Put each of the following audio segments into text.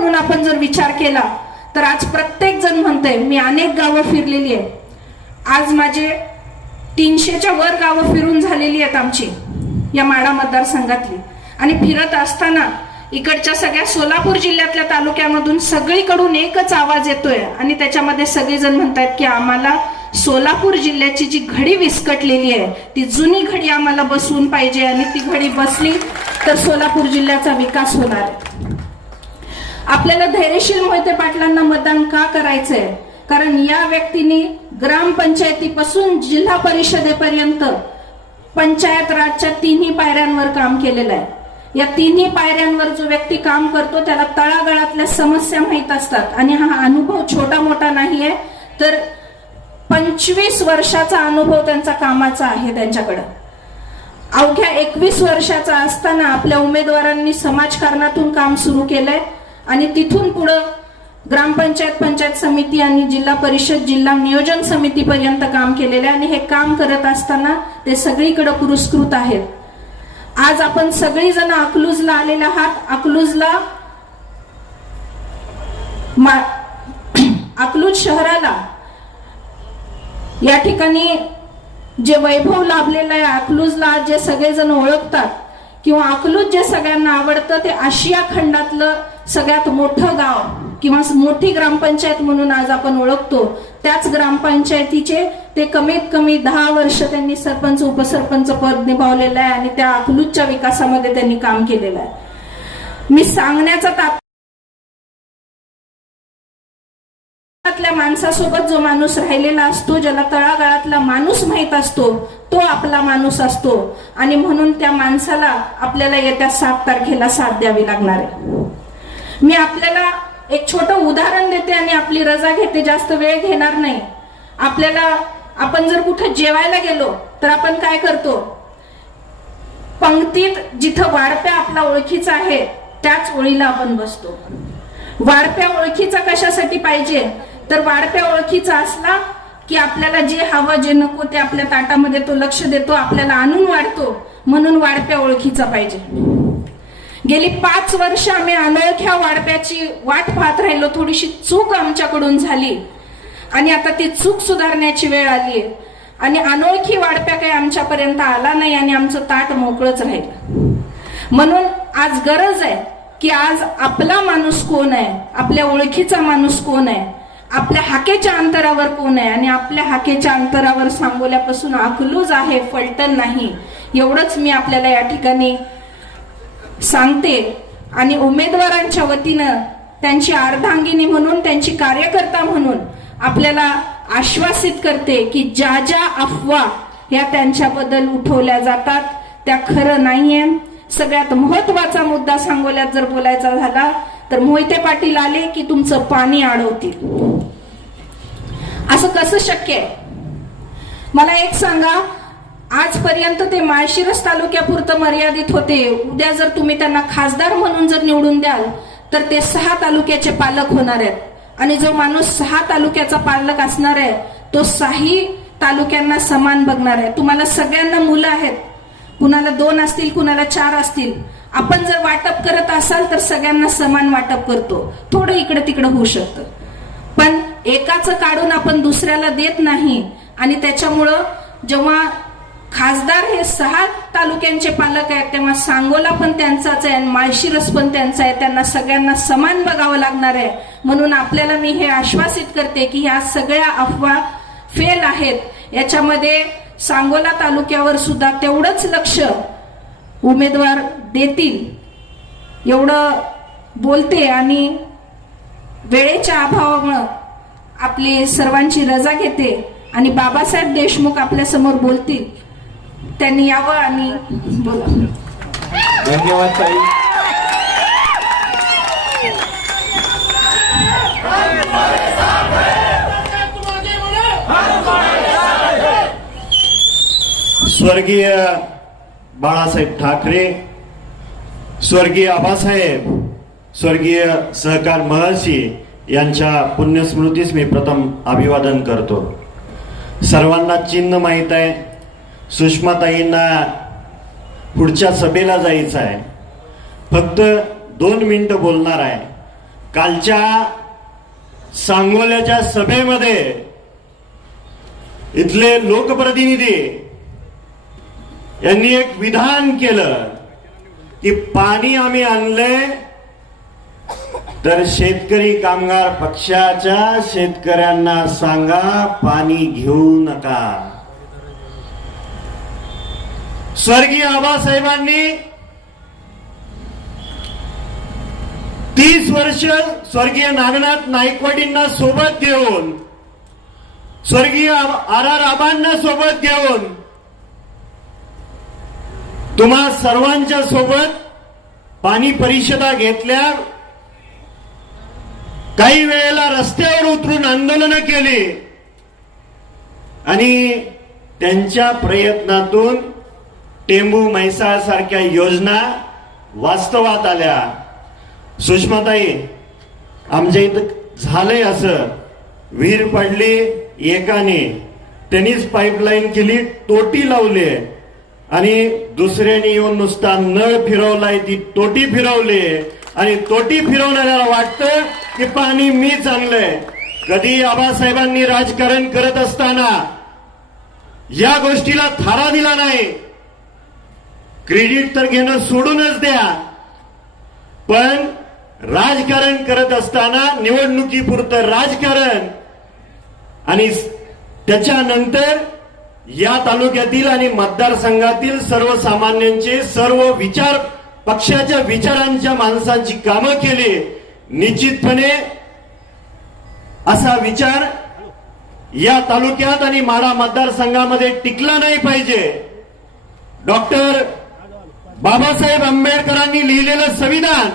म्हणून आपण जर विचार केला तर आज प्रत्येक जण म्हणतंय मी अनेक गावं फिरलेली आहे. आज माझे तीनशेच्या वर गावं फिरून झालेली आहेत आमची या माडा मतदारसंघातली. आणि फिरत असताना इकडच्या सगळ्या सोलापूर जिल्ह्यातल्या तालुक्यामधून सगळीकडून एकच आवाज येतोय. आणि त्याच्यामध्ये सगळेजण म्हणतात की आम्हाला सोलापूर जिल्ह्याची जी घडी विस्कटलेली आहे ती जुनी घडी आम्हाला बसवून पाहिजे. आणि ती घडी बसली तर सोलापूर जिल्ह्याचा विकास होणार आहे. आपल्याला धैर्यशील मोहिते पाटलांना मतदान का करायचंय? कारण या व्यक्तीने ग्रामपंचायतीपासून जिल्हा परिषदेपर्यंत पंचायत राजच्या तिन्ही पायऱ्यांवर काम केलेलं आहे. या तिन्ही पायऱ्यांवर जो व्यक्ती काम करतो त्याला तळागाळातल्या समस्या माहीत असतात. आणि हा अनुभव छोटा मोठा नाहीये तर पंचवीस वर्षाचा अनुभव त्यांचा कामाचा आहे त्यांच्याकडं. अवघ्या एकवीस वर्षाचा असताना आपल्या उमेदवारांनी समाजकारणातून काम सुरू केलंय. आणि तिथून पुढं ग्रामपंचायत पंचायत समिती आणि जिल्हा परिषद जिल्हा नियोजन समितीपर्यंत काम केलेलं आहे आणि हे काम करत असताना ते सगळीकडे पुरस्कृत आहेत. आज आपण सगळीजण अकलूजला आलेले आहात. अकलूजला मा- अकलूज शहराला या ठिकाणी जे वैभव लाभलेलं आहे अकलूजला जे सगळेजण ओळखतात किंवा अकलूज जे सगळ्यांना आवडतं ते आशिया खंडातलं सगळ्यात मोठं गाव किंवा मोठी ग्रामपंचायत म्हणून आज आपण ओळखतो त्याच ग्रामपंचायतीचे ते कमीत कमी दहा वर्ष त्यांनी सरपंच उपसरपंच पद निभावलेलं आहे आणि त्या अकलूजच्या विकासामध्ये त्यांनी काम केलेलं आहे. मी सांगण्याचा तात्पर्य तळागाळातल्या माणसासोबत जो माणूस राहिलेला असतो ज्याला तळागाळातला माणूस माहीत असतो तो आपला माणूस असतो. आणि म्हणून त्या माणसाला आपल्याला येत्या सात तारखेला साथ द्यावी लागणार आहे. मी आपल्याला एक छोटं उदाहरण देते आणि आपली रजा घेते जास्त वेळ घेणार नाही. आपल्याला आपण जर कुठं जेवायला गेलो तर आपण काय करतो? पंक्तीत जिथं वाढप्या आपला ओळखीचा आहे त्याच ओळीला आपण बसतो. वाढप्या ओळखीचा कशासाठी पाहिजे? तर वाढप्या ओळखीचा असला की आपल्याला जे हवं जे नको ते आपल्या ताटामध्ये तो लक्ष देतो आपल्याला आणून वाढतो म्हणून वाढप्या ओळखीचा पाहिजे. गेली पाच वर्ष आम्ही अनोळख्या वाढप्याची वाट पाहत राहिलो. थोडीशी चूक आमच्याकडून झाली. आणि आता ती चूक सुधारण्याची वेळ आली आहे. आणि अनोळखी वाढप्या काही आमच्यापर्यंत आला नाही आणि आमचं ताट मोकळंच राहिलं. म्हणून आज गरज आहे की आज आपला माणूस कोण आहे? आपल्या ओळखीचा माणूस कोण आहे? आपल्या हाकेच्या अंतरावर कोण आहे? आणि आपल्या हाकेच्या अंतरावर सांगोल्यापासून अकलूज आहे फलटण नाही. एवढंच मी आपल्याला या ठिकाणी सांगते. आणि उमेदवारांच्या वतीनं त्यांची अर्धांगिनी म्हणून त्यांची कार्यकर्ता म्हणून आपल्याला आश्वासित करते की ज्या ज्या अफवा या त्यांच्याबद्दल उठवल्या जातात त्या खरं नाहीये. सगळ्यात महत्त्वाचा मुद्दा सांगोल्यात जर बोलायचा झाला तर मोहिते पाटील आले की तुमचं पाणी अडवतील असं कसं शक्य आहे? मला एक सांगा आजपर्यंत ते माळशिरस तालुक्यापुरतं मर्यादित होते. उद्या जर तुम्ही त्यांना खासदार म्हणून जर निवडून द्याल तर ते सहा तालुक्याचे पालक होणार आहेत. आणि जो माणूस सहा तालुक्याचा पालक असणार आहे तो सहाही तालुक्यांना समान बघणार आहे. तुम्हाला सगळ्यांना मुलं आहेत. कुणाला दोन असतील कुणाला चार असतील. आपण जर वाटप करत असाल तर सगळ्यांना समान वाटप करतो. थोडं इकडं तिकडं होऊ शकतं. पण एकाचं काढून आपण दुसऱ्याला देत नाही आणि त्याच्यामुळं जेव्हा खासदार हे सहा तालुक्यांचे पालक आहेत तेव्हा सांगोला पण त्यांचाच आहे आणि माळशिरस पण त्यांचा आहे. त्यांना सगळ्यांना समान बघावं लागणार आहे. म्हणून आपल्याला मी हे आश्वासित करते की ह्या सगळ्या अफवा फेल आहेत. याच्यामध्ये सांगोला तालुक्यावर सुद्धा तेवढंच लक्ष उमेदवार देतील. एवढं बोलते आणि वेळेच्या अभावामुळं आपली सर्वांची रजा घेते आणि बाबासाहेब देशमुख आपल्यासमोर बोलतील. त्यांनी यावं आणि बोला. धन्यवाद ताई. स्वर्गीय बाळासाहेब ठाकरे स्वर्गीय आबासाहेब स्वर्गीय सहकार महर्षी यांच्या पुण्यस्मृतीस मी प्रथम अभिवादन करतो. सर्वांना चिन्ह माहीत आहे. सुषमाताईंना पुढच्या सभेला जायचं आहे. फक्त दोन मिनटं बोलणार आहे. कालच्या सांगोल्याच्या सभेमध्ये इथले लोकप्रतिनिधी यांनी एक विधान केलं की पाणी आम्ही आणलंय तर शेतकरी कामगार पक्षाच्या शेतकऱ्यांना सांगा पाणी घेऊ नका. स्वर्गीय आबासाहेबांनी तीस वर्ष स्वर्गीय नागनाथ नाईकवाडींना सोबत घेऊन स्वर्गीय आर आर आबांना सोबत घेऊन तुम्हा सर्वांच्या सोबत पाणी परिषदा घेतल्या काही वेळेला रस्त्यावर उतरून आंदोलन केली. आणि त्यांच्या प्रयत्नातून टेंबू म्हैसाळ सारख्या योजना वास्तवात आल्या. सुषमाताई आमच्या इथं झालंय असं. विहीर पडली एकाने. त्यांनीच पाईपलाईन केली टोटी लावली आणि दुसऱ्याने येऊन नुसता नळ फिरवलाय ती तोटी फिरवली. आणि तोटी फिरवणाऱ्याला वाटतं की पाणी मी चांगलंय. कधी आबासाहेबांनी राजकारण करत असताना या गोष्टीला थारा दिला नाही. क्रेडिट तर घेणं सोडूनच द्या. पण राजकारण करत असताना निवडणुकीपुरतं राजकारण आणि त्याच्यानंतर या तालुक्यातील आणि मतदारसंघातील सर्वसामान्यांचे सर्व विचार पक्षाच्या विचारांच्या माणसांची कामं केली. निश्चितपणे असा विचार या तालुक्यात आणि माडा मतदारसंघामध्ये टिकला नाही पाहिजे. डॉक्टर बाबासाहेब आंबेडकरांनी लिहिलेलं संविधान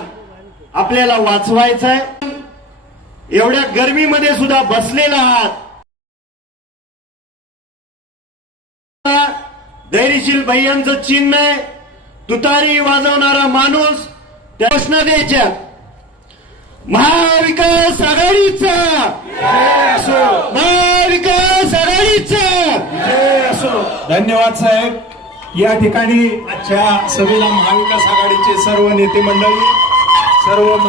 आपल्याला वाचवायचं आहे एवढ्या गर्मीमध्ये सुद्धा बसलेला आहात. धैर्यशील भैयांचं चिन्ह आहे. तुतारी वाजवणारा माणूस त्या घोषणा द्यायच्या. महाविकास आघाडीचा. महाविकास आघाडीचा. धन्यवाद साहेब. या ठिकाणी आजच्या सभेला महाविकास आघाडीचे सर्व नेते मंडळी सर्व